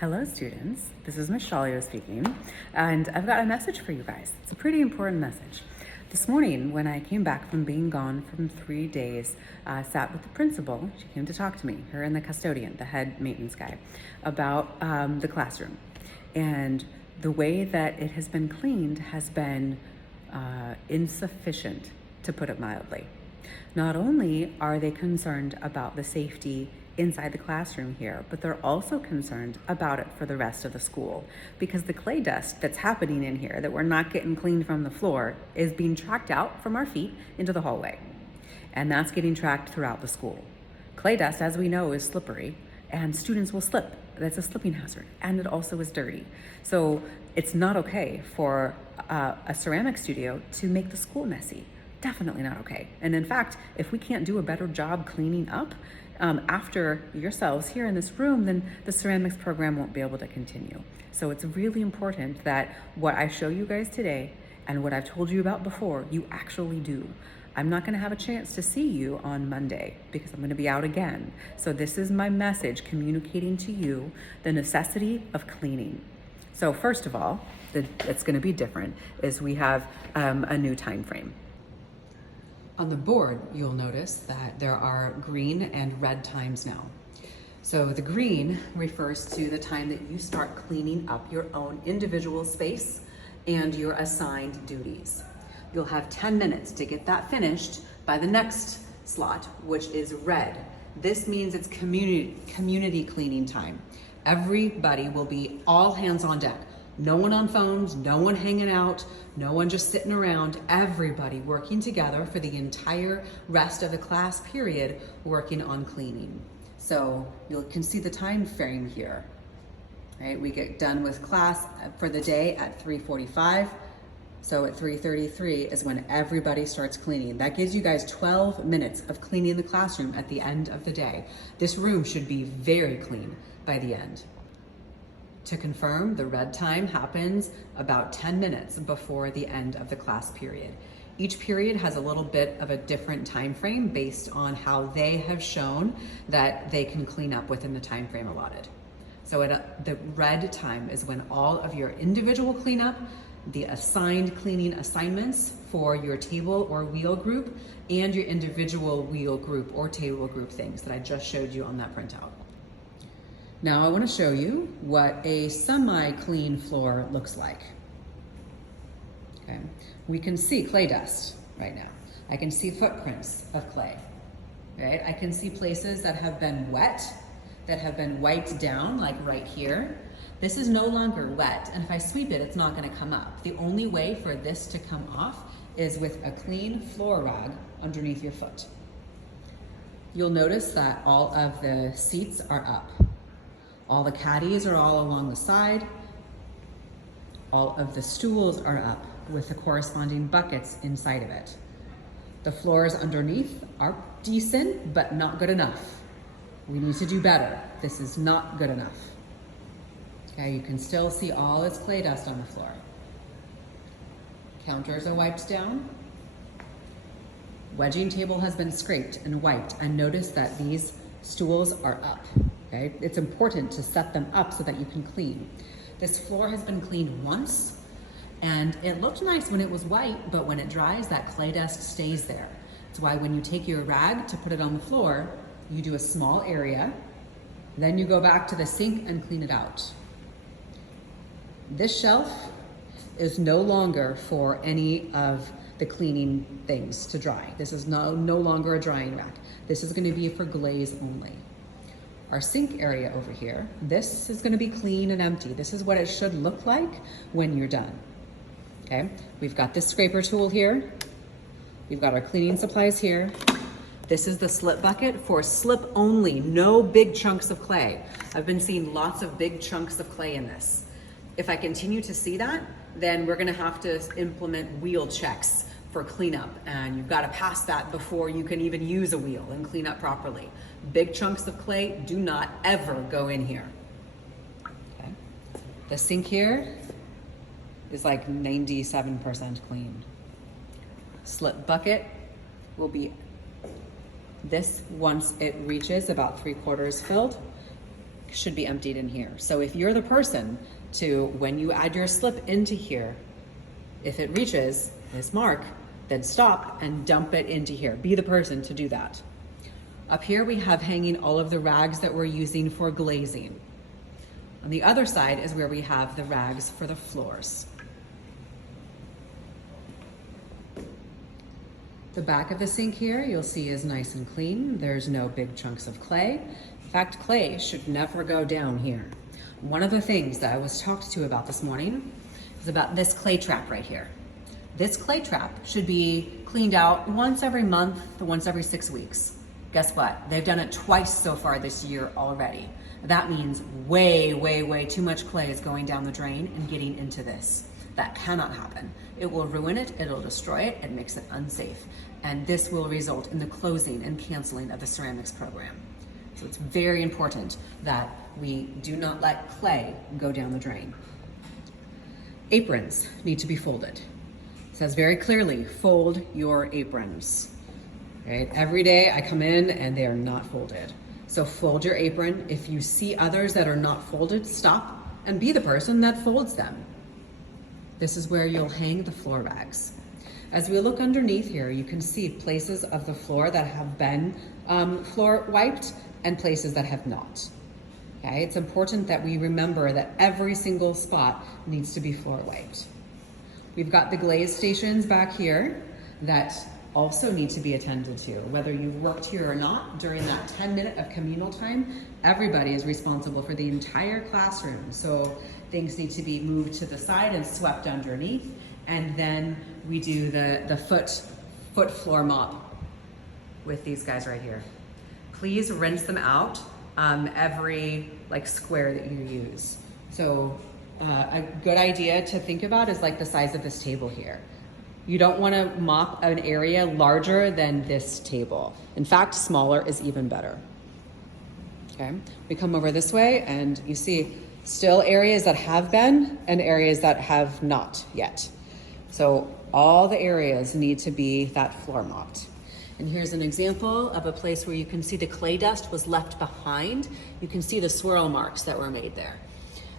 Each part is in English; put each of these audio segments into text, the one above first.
Hello students, this is Ms. Shalio speaking, and I've got a message for you guys. It's a pretty important message. This morning, when I came back from being gone from 3 days, I sat with the principal. She came to talk to me, her and the custodian, the head maintenance guy, about the classroom. And the way that it has been cleaned has been insufficient, to put it mildly. Not only are they concerned about the safety inside the classroom here, but they're also concerned about it for the rest of the school, because the clay dust that's happening in here that we're not getting cleaned from the floor is being tracked out from our feet into the hallway. And that's getting tracked throughout the school. Clay dust, as we know, is slippery and students will slip. That's a slipping hazard, and it also is dirty. So it's not okay for a ceramic studio to make the school messy. Definitely not okay. And in fact, if we can't do a better job cleaning up after yourselves here in this room, then the ceramics program won't be able to continue. So it's really important that what I show you guys today and what I've told you about before, you actually do. I'm not gonna have a chance to see you on Monday because I'm gonna be out again. So this is my message communicating to you the necessity of cleaning. So first of all, it's gonna be different, is we have a new time frame. On the board, you'll notice that there are green and red times now. So the green refers to the time that you start cleaning up your own individual space and your assigned duties. You'll have 10 minutes to get that finished by the next slot, which is red. This means it's community cleaning time. Everybody will be all hands on deck. No one on phones, no one hanging out, no one just sitting around, everybody working together for the entire rest of the class period working on cleaning. So you can see the time frame here, right? We get done with class for the day at 3:45. So at 3:33 is when everybody starts cleaning. That gives you guys 12 minutes of cleaning the classroom at the end of the day. This room should be very clean by the end. To confirm, the red time happens about 10 minutes before the end of the class period. Each period has a little bit of a different time frame based on how they have shown that they can clean up within the time frame allotted. So the red time is when all of your individual cleanup, the assigned cleaning assignments for your table or wheel group, and your individual wheel group or table group things that I just showed you on that printout. Now I want to show you what a semi-clean floor looks like. Okay, we can see clay dust right now. I can see footprints of clay, right? I can see places that have been wet, that have been wiped down, like right here. This is no longer wet, and if I sweep it, it's not going to come up. The only way for this to come off is with a clean floor rag underneath your foot. You'll notice that all of the seats are up. All the caddies are all along the side. All of the stools are up with the corresponding buckets inside of it. The floors underneath are decent, but not good enough. We need to do better. This is not good enough. Okay, you can still see all its clay dust on the floor. Counters are wiped down. Wedging table has been scraped and wiped, and notice that these stools are up. Okay? It's important to set them up so that you can clean. This floor has been cleaned once, and it looked nice when it was white, but when it dries, that clay dust stays there. That's why when you take your rag to put it on the floor, you do a small area, then you go back to the sink and clean it out. This shelf is no longer for any of the cleaning things to dry. This is no longer a drying rack. This is going to be for glaze only. Our sink area over here, this is going to be clean and empty. This is what it should look like when you're done. Okay, we've got this scraper tool here. We've got our cleaning supplies here. This is the slip bucket for slip only, no big chunks of clay. I've been seeing lots of big chunks of clay in this. If I continue to see that, then we're gonna have to implement wheel checks for cleanup, and you've got to pass that before you can even use a wheel and clean up properly. Big chunks of clay do not ever go in here. Okay. The sink here is like 97% clean. Slip bucket will be this once it reaches about 3/4 filled. should be emptied in here. So if you're the person to, when you add your slip into here, if it reaches this mark, then stop and dump it into here. Be the person to do that. Up here we have hanging all of the rags that we're using for glazing. On the other side is where we have the rags for the floors. The back of the sink here you'll see is nice and clean. There's no big chunks of clay. In fact, clay should never go down here. One of the things that I was talked to about this morning is about this clay trap right here. This clay trap should be cleaned out once every month to once every 6 weeks. Guess what? They've done it twice so far this year already. That means way, way, way too much clay is going down the drain and getting into this. That cannot happen. It will ruin it, it'll destroy it, it makes it unsafe. And this will result in the closing and canceling of the ceramics program. So it's very important that we do not let clay go down the drain. Aprons need to be folded. It says very clearly, fold your aprons. Right? Every day I come in and they are not folded. So fold your apron. If you see others that are not folded, stop and be the person that folds them. This is where you'll hang the floor rags. As we look underneath here, you can see places of the floor that have been floor wiped and places that have not. Okay, it's important that we remember that every single spot needs to be floor wiped. We've got the glaze stations back here that also need to be attended to. Whether you've worked here or not, during that 10-minute of communal time, everybody is responsible for the entire classroom. So things need to be moved to the side and swept underneath. And then we do the foot floor mop with these guys right here. Please rinse them out every square that you use. So a good idea to think about is like the size of this table here. You don't want to mop an area larger than this table. In fact, smaller is even better. Okay, we come over this way and you see still areas that have been and areas that have not yet. So all the areas need to be that floor mopped. And here's an example of a place where you can see the clay dust was left behind. You can see the swirl marks that were made there.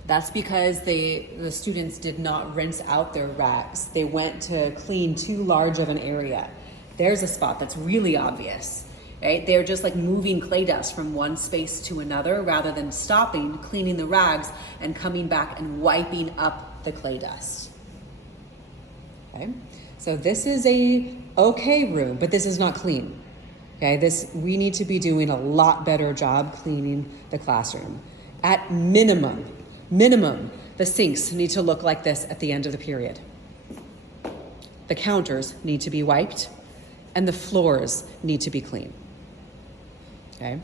That's because the students did not rinse out their rags. They went to clean too large of an area. There's a spot that's really obvious, right? They're just like moving clay dust from one space to another rather than stopping, cleaning the rags, and coming back and wiping up the clay dust. Okay, so this is a okay room, but this is not clean. Okay, we need to be doing a lot better job cleaning the classroom. At minimum, the sinks need to look like this at the end of the period. The counters need to be wiped and the floors need to be clean. Okay,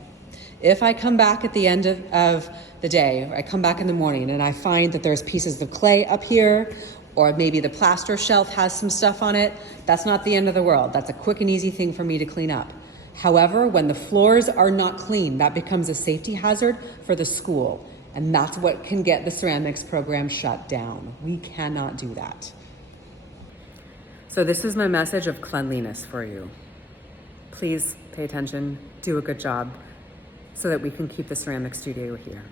if I come back at the end of the day, I come back in the morning and I find that there's pieces of clay up here, or maybe the plaster shelf has some stuff on it, that's not the end of the world. That's a quick and easy thing for me to clean up. However, when the floors are not clean, that becomes a safety hazard for the school. And that's what can get the ceramics program shut down. We cannot do that. So this is my message of cleanliness for you. Please pay attention, do a good job so that we can keep the ceramic studio here.